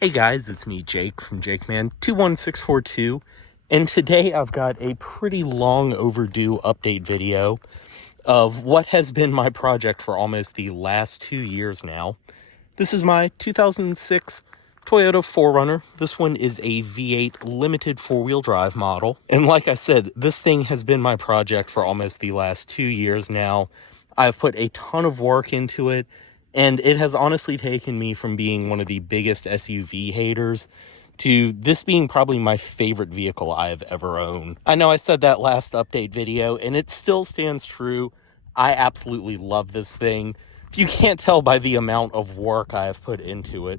Hey guys, it's me, Jake from JakeMan21642, and today I've got a pretty long overdue update video of what has been my project for almost the last 2 years now. This is my 2006 Toyota 4Runner. This one is a V8 limited four-wheel drive model, and like I said, this thing has been my project for almost the last 2 years now. I've put a ton of work into it, and it has honestly taken me from being one of the biggest SUV haters to this being probably my favorite vehicle I have ever owned. I know I said that last update video, and it still stands true. I absolutely love this thing. If you can't tell by the amount of work I have put into it.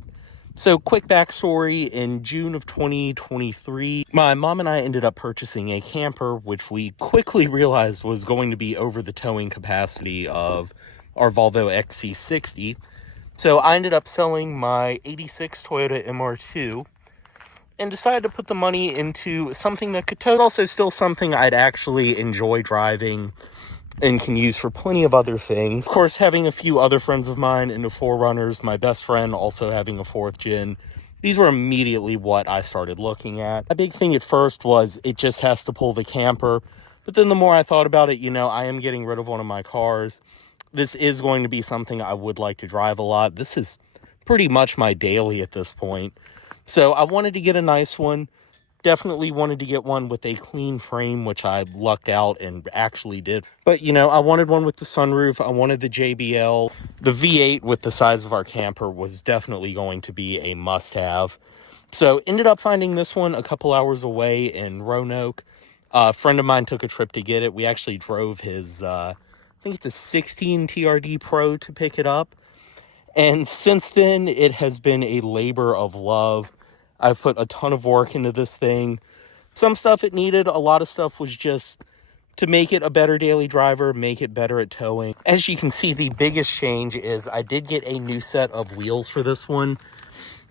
So, quick backstory, in June of 2023, my mom and I ended up purchasing a camper, which we quickly realized was going to be over the towing capacity of our Volvo XC60. So I ended up selling my 86 Toyota MR2 and decided to put the money into something that could tow. It's also still something I'd actually enjoy driving and can use for plenty of other things. Of course, having a few other friends of mine into 4Runners, my best friend also having a 4th gen, these were immediately what I started looking at. A big thing at first was it just has to pull the camper, but then the more I thought about it, I am getting rid of one of my cars. This is going to be something I would like to drive a lot. This is pretty much my daily at this point. So I wanted to get a nice one. Definitely wanted to get one with a clean frame, which I lucked out and actually did. But, I wanted one with the sunroof. I wanted the JBL. The V8 with the size of our camper was definitely going to be a must-have. So ended up finding this one a couple hours away in Roanoke. A friend of mine took a trip to get it. We actually drove his, I think it's a 16 TRD Pro to pick it up. And since then, it has been a labor of love. I've put a ton of work into this thing. Some stuff it needed, a lot of stuff was just to make it a better daily driver, make it better at towing. As you can see, the biggest change is I did get a new set of wheels for this one.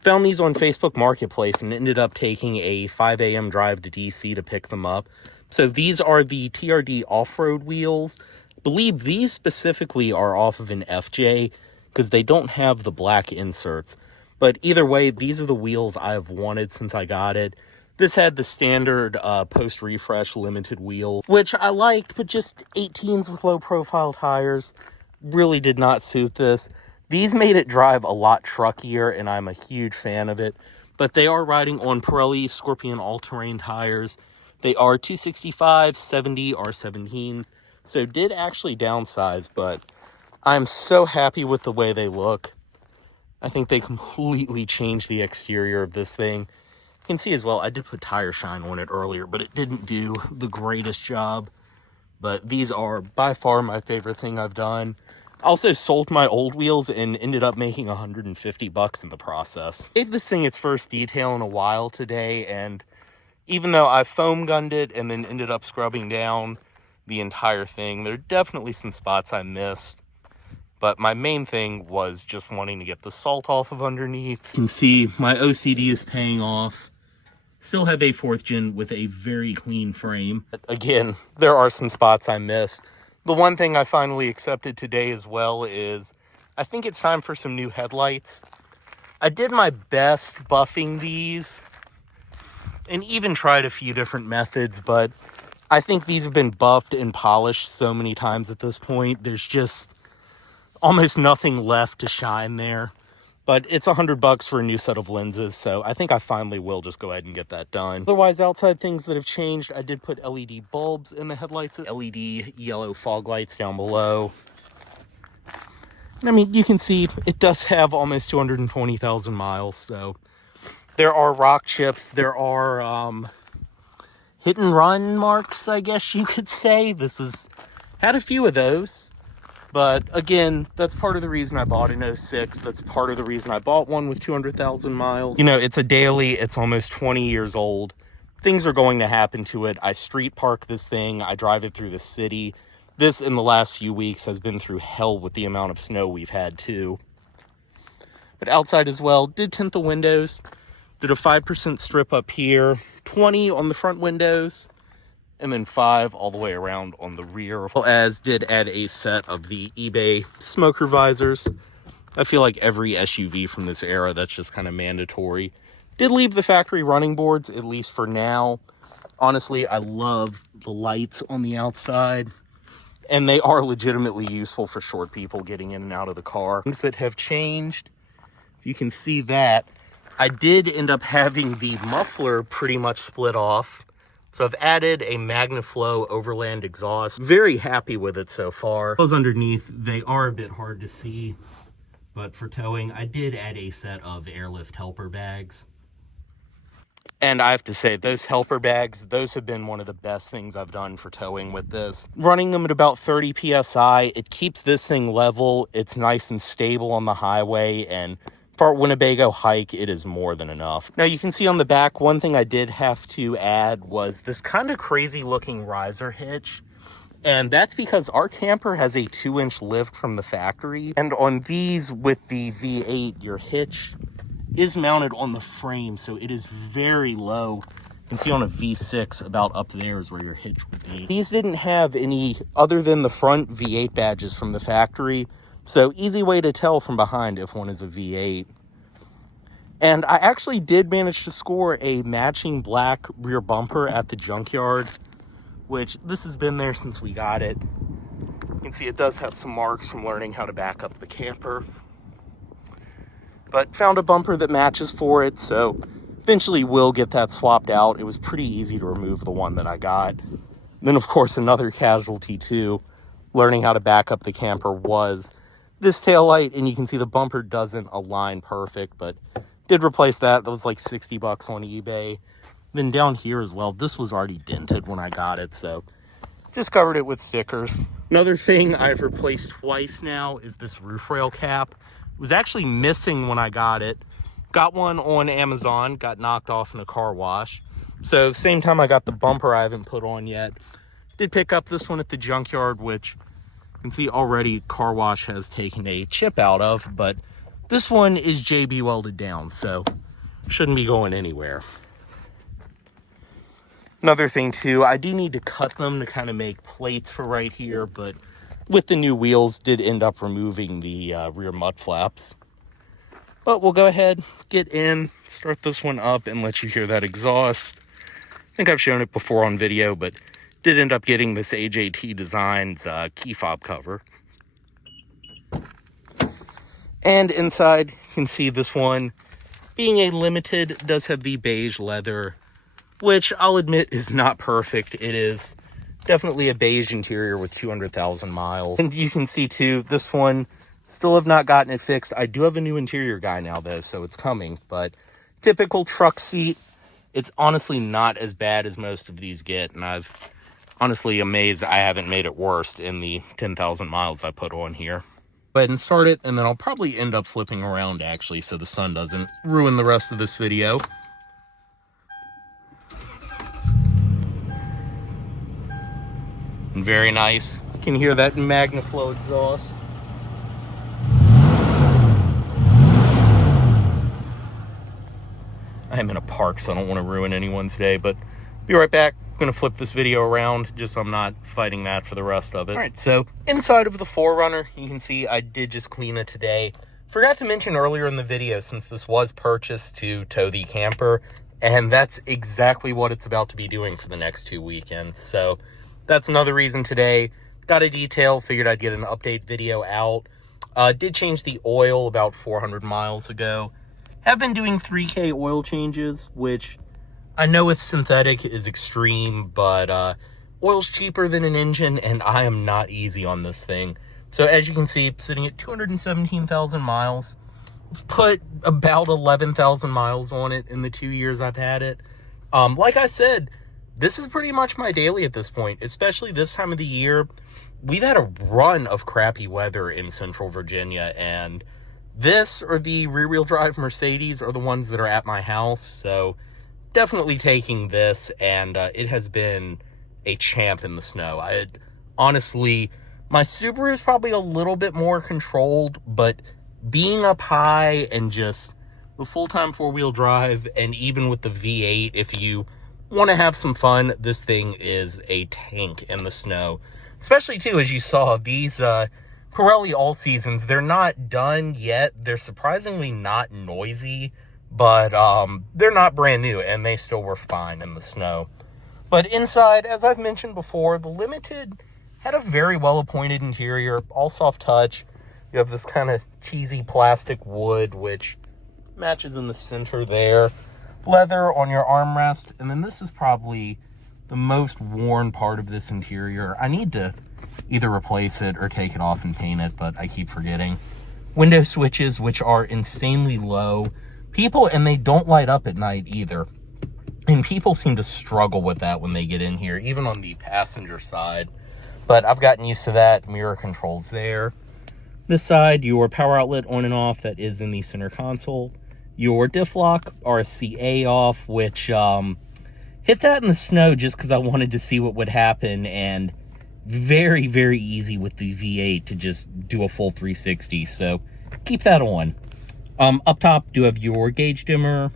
Found these on Facebook Marketplace and ended up taking a 5 a.m. drive to DC to pick them up. So these are the TRD off-road wheels. I believe these specifically are off of an FJ because they don't have the black inserts. But either way, these are the wheels I've wanted since I got it. This had the standard post-refresh limited wheel, which I liked, but just 18s with low-profile tires really did not suit this. These made it drive a lot truckier, and I'm a huge fan of it. But they are riding on Pirelli Scorpion all-terrain tires. They are 265/70 R17s, so did actually downsize, but I'm so happy with the way they look. I think they completely changed the exterior of this thing. You can see as well, I did put tire shine on it earlier, but it didn't do the greatest job. But these are by far my favorite thing I've done. I also sold my old wheels and ended up making $150 in the process. Gave this thing its first detail in a while today, and even though I foam gunned it and then ended up scrubbing down the entire thing, there are definitely some spots I missed. But my main thing was just wanting to get the salt off of underneath. You can see my OCD is paying off. Still have a 4th gen with a very clean frame. But again, there are some spots I missed. The one thing I finally accepted today as well is I think it's time for some new headlights. I did my best buffing these and even tried a few different methods, but I think these have been buffed and polished so many times at this point. There's just almost nothing left to shine there. But it's $100 for a new set of lenses, so I think I finally will just go ahead and get that done. Otherwise, outside things that have changed, I did put LED bulbs in the headlights, LED yellow fog lights down below. I mean, you can see it does have almost 220,000 miles, so there are rock chips, there are hit and run marks, I guess you could say. This has had a few of those. But again, that's part of the reason I bought an 06. That's part of the reason I bought one with 200,000 miles. It's a daily. It's almost 20 years old. Things are going to happen to it. I street park this thing. I drive it through the city. This, in the last few weeks, has been through hell with the amount of snow we've had, too. But outside as well, did tint the windows. Did a 5% strip up here. 20 on the front windows. And then 5 all the way around on the rear. As did add a set of the eBay smoker visors. I feel like every SUV from this era, that's just kind of mandatory. Did leave the factory running boards, at least for now. Honestly, I love the lights on the outside, and they are legitimately useful for short people getting in and out of the car. Things that have changed, you can see that I did end up having the muffler pretty much split off. So I've added a MagnaFlow Overland exhaust. Very happy with it so far. Those underneath, they are a bit hard to see, but for towing, I did add a set of airlift helper bags. And I have to say, those helper bags, those have been one of the best things I've done for towing with this. Running them at about 30 PSI, it keeps this thing level. It's nice and stable on the highway, and for our Winnebago hike, it is more than enough. Now you can see on the back, one thing I did have to add was this kind of crazy looking riser hitch. And that's because our camper has a 2-inch lift from the factory. And on these with the V8, your hitch is mounted on the frame, so it is very low. You can see on a V6 about up there is where your hitch would be. These didn't have any other than the front V8 badges from the factory, so easy way to tell from behind if one is a V8. And I actually did manage to score a matching black rear bumper at the junkyard, which this has been there since we got it. You can see it does have some marks from learning how to back up the camper. But found a bumper that matches for it, so eventually will get that swapped out. It was pretty easy to remove the one that I got. Then, of course, another casualty, too, learning how to back up the camper was this taillight, and you can see the bumper doesn't align perfect, but did replace that. That was like 60 bucks on eBay. Then down here as well, this was already dented when I got it, so just covered it with stickers. Another thing I've replaced twice now is this roof rail cap. It was actually missing when I got it. Got one on Amazon, got knocked off in a car wash. So same time I got the bumper I haven't put on yet. Did pick up this one at the junkyard, which you can see already car wash has taken a chip out of, but this one is JB welded down, so shouldn't be going anywhere. Another thing too, I do need to cut them to kind of make plates for right here, but with the new wheels, did end up removing the rear mud flaps. But we'll go ahead, get in, start this one up, and let you hear that exhaust. I think I've shown it before on video, but did end up getting this AJT Designs key fob cover. And inside, you can see this one, being a limited, does have the beige leather, which I'll admit is not perfect. It is definitely a beige interior with 200,000 miles. And you can see too, this one, still have not gotten it fixed. I do have a new interior guy now though, so it's coming. But typical truck seat, it's honestly not as bad as most of these get. And I've honestly amazed I haven't made it worse in the 10,000 miles I put on here. Go ahead and start it, and then I'll probably end up flipping around actually so the sun doesn't ruin the rest of this video. Very nice. You can hear that MagnaFlow exhaust. I'm in a park, so I don't want to ruin anyone's day, but be right back. I'm going to flip this video around just so I'm not fighting that for the rest of it. All right, so inside of the 4Runner, you can see I did just clean it today. Forgot to mention earlier in the video, since this was purchased to tow the camper, and that's exactly what it's about to be doing for the next 2 weekends. So that's another reason today. Got a detail, figured I'd get an update video out. Did change the oil about 400 miles ago. Have been doing 3K oil changes, which I know it's synthetic is extreme, but oil's cheaper than an engine, and I am not easy on this thing. So as you can see, sitting at 217,000 miles. I've put about 11,000 miles on it in the 2 years I've had it. Like I said, this is pretty much my daily at this point, especially this time of the year. We've had a run of crappy weather in Central Virginia, and this or the rear-wheel drive Mercedes are the ones that are at my house. So definitely taking this, and it has been a champ in the snow. Honestly, my Subaru is probably a little bit more controlled, but being up high and just the full-time four-wheel drive, and even with the V8, if you want to have some fun, this thing is a tank in the snow. Especially too, as you saw, these Pirelli All Seasons, they're not done yet. They're surprisingly not noisy, but they're not brand new, and they still work fine in the snow. But inside, as I've mentioned before, the Limited had a very well-appointed interior, all soft touch. You have this kind of cheesy plastic wood, which matches in the center there. Leather on your armrest, and then this is probably the most worn part of this interior. I need to either replace it or take it off and paint it, but I keep forgetting. Window switches, which are insanely low. And they don't light up at night either. And people seem to struggle with that when they get in here, even on the passenger side. But I've gotten used to that. Mirror controls there. This side, your power outlet on and off, that is in the center console. Your diff lock, RSCA off, which hit that in the snow just because I wanted to see what would happen, and very, very easy with the V8 to just do a full 360, so keep that on. Up top, do have your gauge dimmer,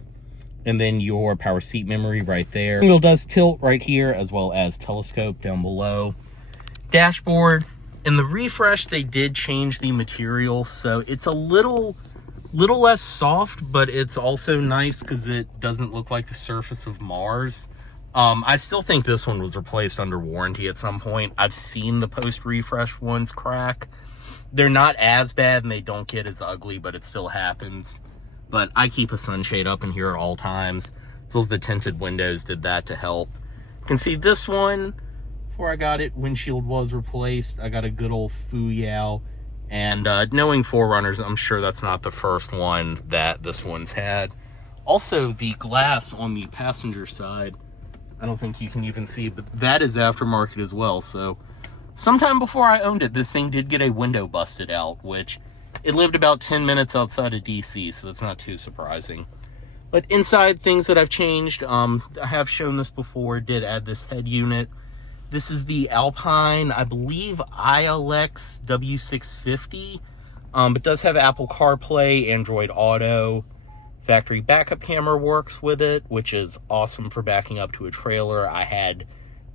and then your power seat memory right there. The wheel does tilt right here, as well as telescope down below. Dashboard. In the refresh, they did change the material, so it's a little less soft, but it's also nice because it doesn't look like the surface of Mars. I still think this one was replaced under warranty at some point. I've seen the post-refresh ones crack. They're not as bad and they don't get as ugly, but it still happens. But I keep a sunshade up in here at all times, as well as the tinted windows did that to help. You can see this one, before I got it, windshield was replaced. I got a good old Fuyao. And knowing 4Runners, I'm sure that's not the first one that this one's had. Also, the glass on the passenger side, I don't think you can even see, but that is aftermarket as well. So sometime before I owned it, this thing did get a window busted out, which it lived about 10 minutes outside of DC, so that's not too surprising. But inside, things that I've changed, I have shown this before, did add this head unit. This is the Alpine, I believe, ILX W650. It does have Apple CarPlay, Android Auto. Factory backup camera works with it, which is awesome for backing up to a trailer. I had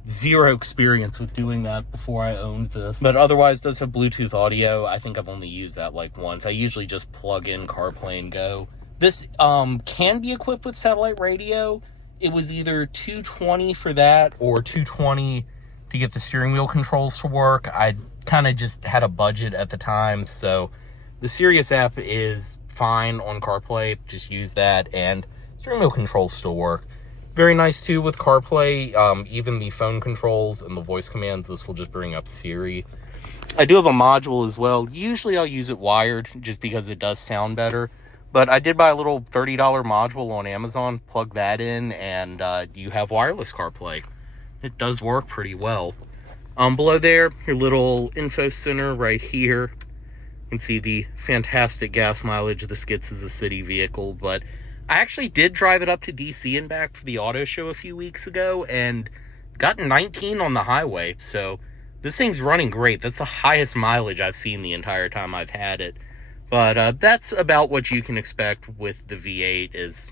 zero experience with doing that before I owned this. But otherwise, it does have Bluetooth audio. I think I've only used that like once. I usually just plug in CarPlay and go. This can be equipped with satellite radio. It was either $220 for that or $220 to get the steering wheel controls to work. I kind of just had a budget at the time, so the Sirius app is fine on CarPlay. Just use that, and steering wheel controls still work. Very nice too with CarPlay. Even the phone controls and the voice commands, this will just bring up Siri. I do have a module as well. Usually I'll use it wired just because it does sound better. But I did buy a little $30 module on Amazon, plug that in, and you have wireless CarPlay. It does work pretty well. Below there, your little info center right here. You can see the fantastic gas mileage this gets as a city vehicle, but I actually did drive it up to DC and back for the auto show a few weeks ago and got 19 on the highway, so this thing's running great. That's the highest mileage I've seen the entire time I've had it. But that's about what you can expect with the V8 is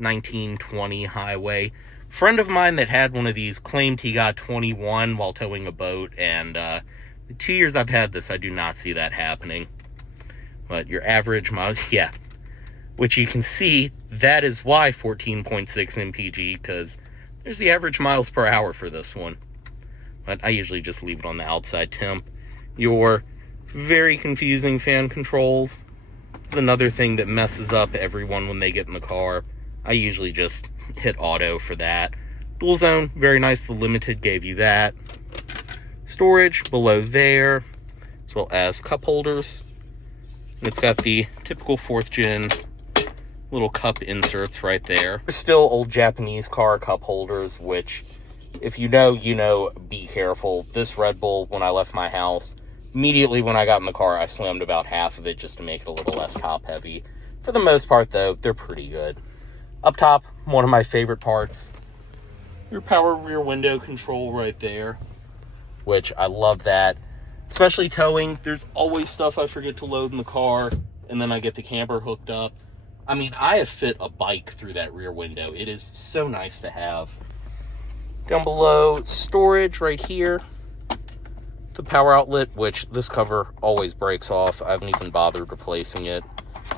19, 20 highway. Friend of mine that had one of these claimed he got 21 while towing a boat, and the 2 years I've had this, I do not see that happening. But your average miles, yeah. Which you can see, that is why 14.6 mpg, because there's the average miles per hour for this one. But I usually just leave it on the outside temp. Your very confusing fan controls is another thing that messes up everyone when they get in the car. I usually just hit auto for that. Dual zone, very nice. The Limited gave you that. Storage below there, as well as cup holders. And it's got the typical 4th gen little cup inserts right there. Still old Japanese car cup holders, which if you know, you know, be careful. This Red Bull, when I left my house, immediately when I got in the car, I slammed about half of it just to make it a little less top heavy. For the most part though, they're pretty good. Up top, one of my favorite parts, your power rear window control right there, which I love that. Especially towing, there's always stuff I forget to load in the car, and then I get the camper hooked up. I mean, I have fit a bike through that rear window. It is so nice to have. Down below, storage right here. the power outlet, which this cover always breaks off. I haven't even bothered replacing it.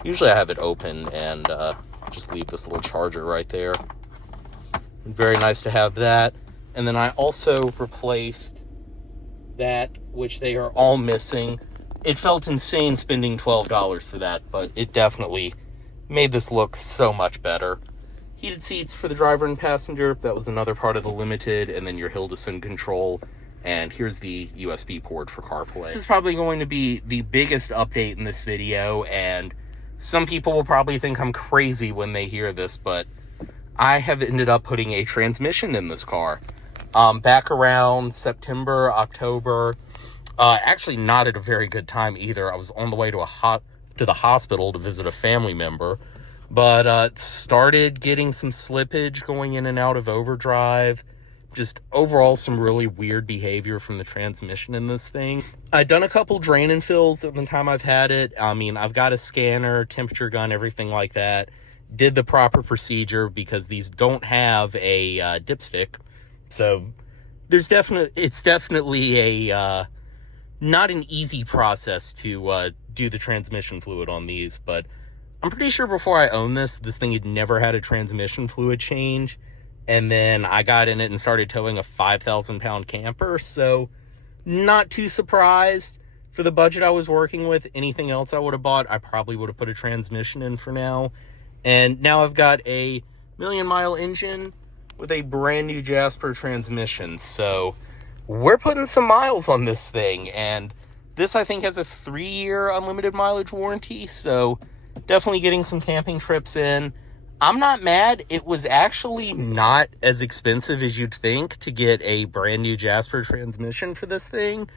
Usually I have it open and just leave this little charger right there. Very nice to have that. And then I also replaced that, which they are all missing. It felt insane spending $12 for that, but it definitely made this look so much better. Heated seats for the driver and passenger, that was another part of the Limited, and then your hill descent control, and here's the USB port for CarPlay. This is probably going to be the biggest update in this video, and some people will probably think I'm crazy when they hear this, but I have ended up putting a transmission in this car. Back around September, October, actually not at a very good time either. I was on the way to the hospital to visit a family member, but started getting some slippage going in and out of overdrive. Just overall some really weird behavior from the transmission in this thing. I've done a couple drain and fills in the time I've had it. I mean, I've got a scanner, temperature gun, everything like that. Did the proper procedure because these don't have a dipstick. So it's definitely a not an easy process to do the transmission fluid on these, but I'm pretty sure before I owned this thing had never had a transmission fluid change. And then I got in it and started towing a 5,000-pound camper. So not too surprised. For the budget I was working with, anything else I would have bought, I probably would have put a transmission in for now. And now I've got a million-mile engine with a brand new Jasper transmission. So we're putting some miles on this thing. And this, I think, has a 3-year unlimited mileage warranty. So definitely getting some camping trips in. I'm not mad. It was actually not as expensive as you'd think to get a brand new Jasper transmission for this thing.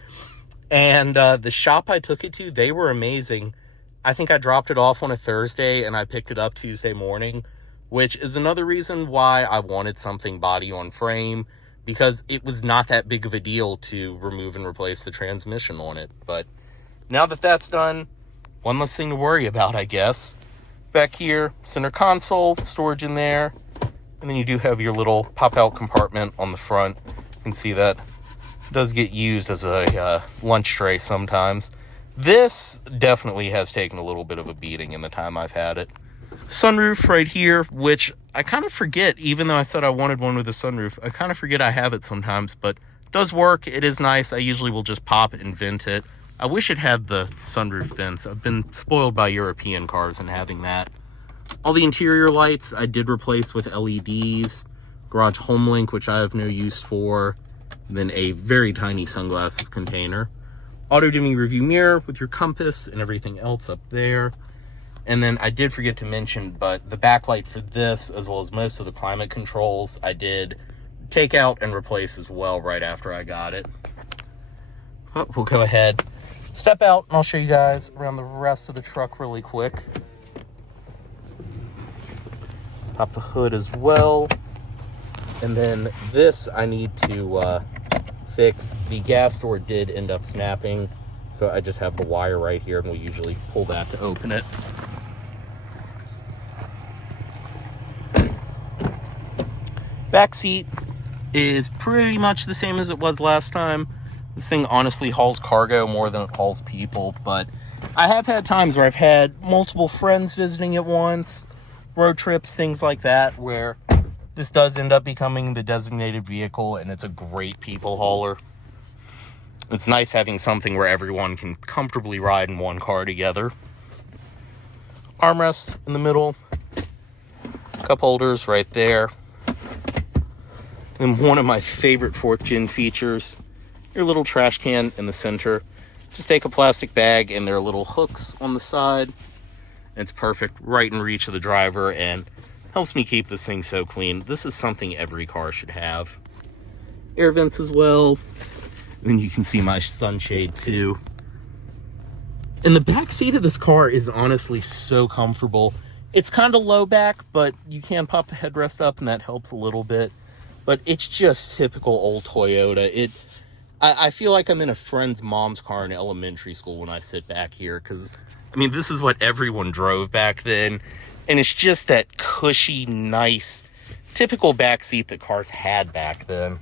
And the shop I took it to, they were amazing. I think I dropped it off on a Thursday and I picked it up Tuesday morning, which is another reason why I wanted something body on frame, because it was not that big of a deal to remove and replace the transmission on it. But now that that's done, one less thing to worry about, I guess. Back here, center console, storage in there, and then you do have your little pop-out compartment on the front. You can see that it does get used as a lunch tray sometimes. This definitely has taken a little bit of a beating in the time I've had it. Sunroof right here, which I kind of forget, even though I said I wanted one with a sunroof, I kind of forget I have it sometimes, but it does work. It is nice. I usually will just pop and vent it. I wish it had the sunroof vents. I've been spoiled by European cars and having that. All the interior lights I did replace with LEDs. Garage home link, which I have no use for. And then a very tiny sunglasses container. Auto dimming review mirror with your compass and everything else up there. And then I did forget to mention, but the backlight for this, as well as most of the climate controls, I did take out and replace as well right after I got it. Oh, we'll go ahead, step out, and I'll show you guys around the rest of the truck really quick. Pop the hood as well. And then this I need to fix. The gas door did end up snapping, so I just have the wire right here, and we'll usually pull that to open it. Back seat is pretty much the same as it was last time. This thing honestly hauls cargo more than it hauls people, but I have had times where I've had multiple friends visiting at once, road trips, things like that, where this does end up becoming the designated vehicle, and it's a great people hauler. It's nice having something where everyone can comfortably ride in one car together. Armrest in the middle, cup holders right there. And one of my favorite 4th gen features, your little trash can in the center. Just take a plastic bag and there are little hooks on the side. It's perfect, right in reach of the driver, and helps me keep this thing so clean. This is something every car should have. Air vents as well. And then you can see my sunshade too. And the back seat of this car is honestly so comfortable. It's kind of low back, but you can pop the headrest up and that helps a little bit. But it's just typical old Toyota. I feel like I'm in a friend's mom's car in elementary school when I sit back here, because, I mean, this is what everyone drove back then. And it's just that cushy, nice, typical back seat that cars had back then.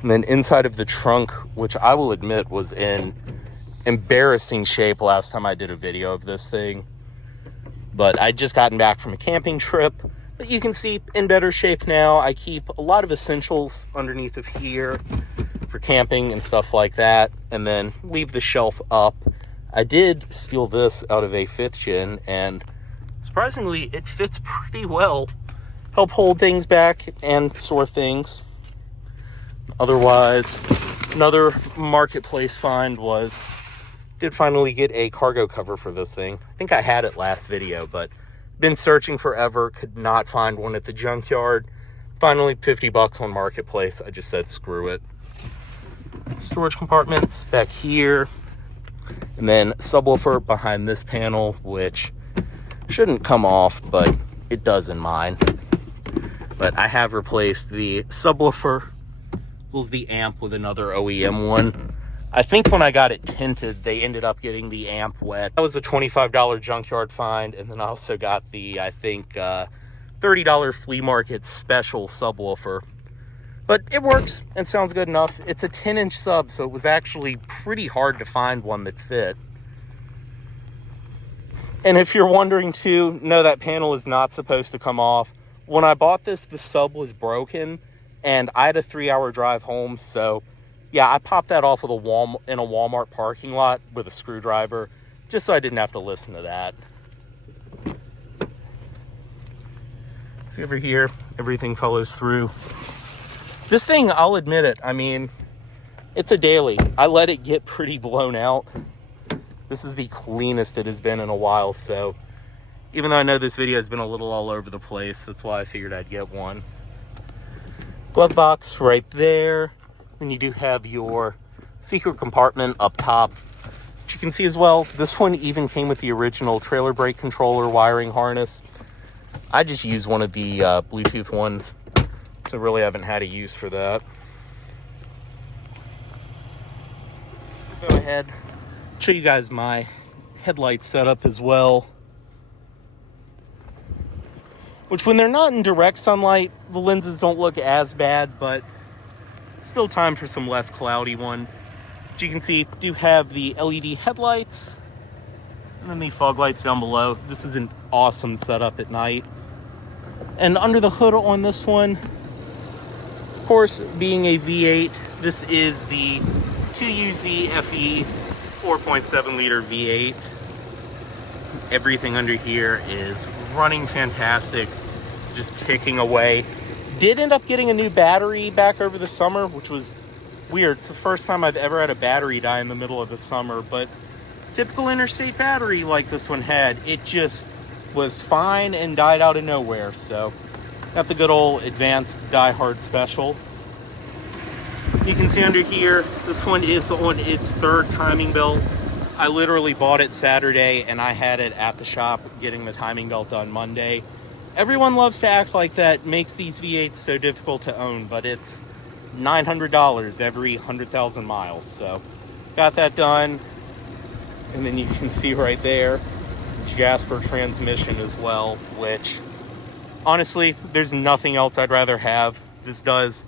And then inside of the trunk, which I will admit was in embarrassing shape last time I did a video of this thing. But I'd just gotten back from a camping trip. But you can see in better shape now. I keep a lot of essentials underneath of here for camping and stuff like that. And then leave the shelf up. I did steal this out of a 5th gen, and surprisingly, it fits pretty well. Help hold things back and store things. Otherwise, another marketplace find was, did finally get a cargo cover for this thing. I think I had it last video, but been searching forever, could not find one at the junkyard. Finally, 50 bucks on marketplace. I just said, screw it. Storage compartments back here. And then subwoofer behind this panel, which shouldn't come off, but it does in mine. But I have replaced the subwoofer, as well as the amp, with another OEM one. I think when I got it tinted, they ended up getting the amp wet. That was a $25 junkyard find. And then I also got the, I think, $30 flea market special subwoofer. But it works and sounds good enough. It's a 10-inch sub, so it was actually pretty hard to find one that fit. And if you're wondering too, no, that panel is not supposed to come off. When I bought this, the sub was broken, and I had a 3-hour drive home, so yeah, I popped that off with in a Walmart parking lot with a screwdriver, just so I didn't have to listen to that. See over here, everything follows through. This thing, I'll admit it, I mean, it's a daily. I let it get pretty blown out. This is the cleanest it has been in a while, so even though I know this video has been a little all over the place, that's why I figured I'd get one. Glove box right there. Then you do have your secret compartment up top. Which you can see as well, this one even came with the original trailer brake controller wiring harness. I just used one of the Bluetooth ones, so really haven't had a use for that. So go ahead, show you guys my headlight setup as well. Which, when they're not in direct sunlight, the lenses don't look as bad, but still time for some less cloudy ones. But you can see, do have the LED headlights, and then the fog lights down below. This is an awesome setup at night. And under the hood on this one, of course, being a V8, this is the 2UZ FE 4.7 liter V8. Everything under here is running fantastic, just ticking away. Did end up getting a new battery back over the summer, which was weird. It's the first time I've ever had a battery die in the middle of the summer, but typical interstate battery like this one had, it just was fine and died out of nowhere. So got the good old advanced die-hard special. You can see under here, this one is on its 3rd timing belt. I literally bought it Saturday, and I had it at the shop getting the timing belt done Monday. Everyone loves to act like that makes these V8s so difficult to own, but it's $900 every 100,000 miles. So got that done. And then you can see right there, Jasper transmission as well, which honestly, there's nothing else I'd rather have. This does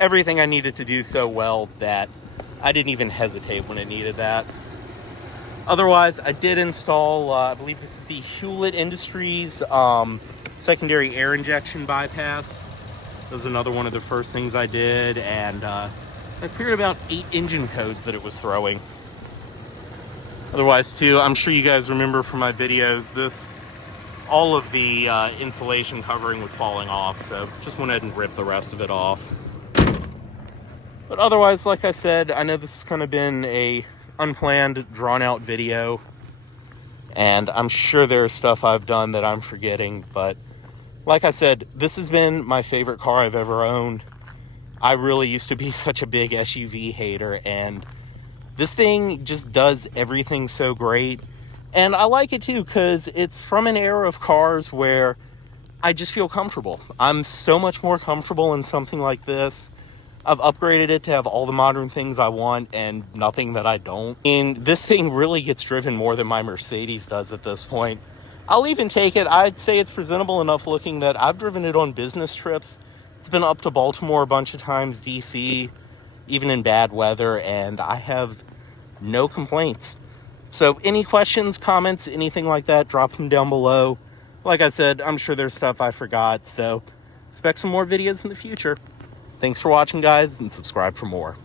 everything I needed to do so well that I didn't even hesitate when it needed that. Otherwise, I did install, I believe this is the Hewlett Industries secondary air injection bypass. That was another one of the first things I did, and I cleared about 8 engine codes that it was throwing. Otherwise, too, I'm sure you guys remember from my videos, all of the insulation covering was falling off, so just went ahead and ripped the rest of it off. But otherwise, like I said, I know this has kind of been a unplanned, drawn-out video, and I'm sure there's stuff I've done that I'm forgetting, but like I said, this has been my favorite car I've ever owned. I really used to be such a big SUV hater, and this thing just does everything so great. And I like it too, because it's from an era of cars where I just feel comfortable. I'm so much more comfortable in something like this. I've upgraded it to have all the modern things I want and nothing that I don't. And this thing really gets driven more than my Mercedes does at this point. I'll even take it. I'd say it's presentable enough looking that I've driven it on business trips. It's been up to Baltimore a bunch of times, DC. even in bad weather, and I have no complaints. So any questions, comments, anything like that, drop them down below. Like I said, I'm sure there's stuff I forgot, so expect some more videos in the future. Thanks for watching, guys, and subscribe for more.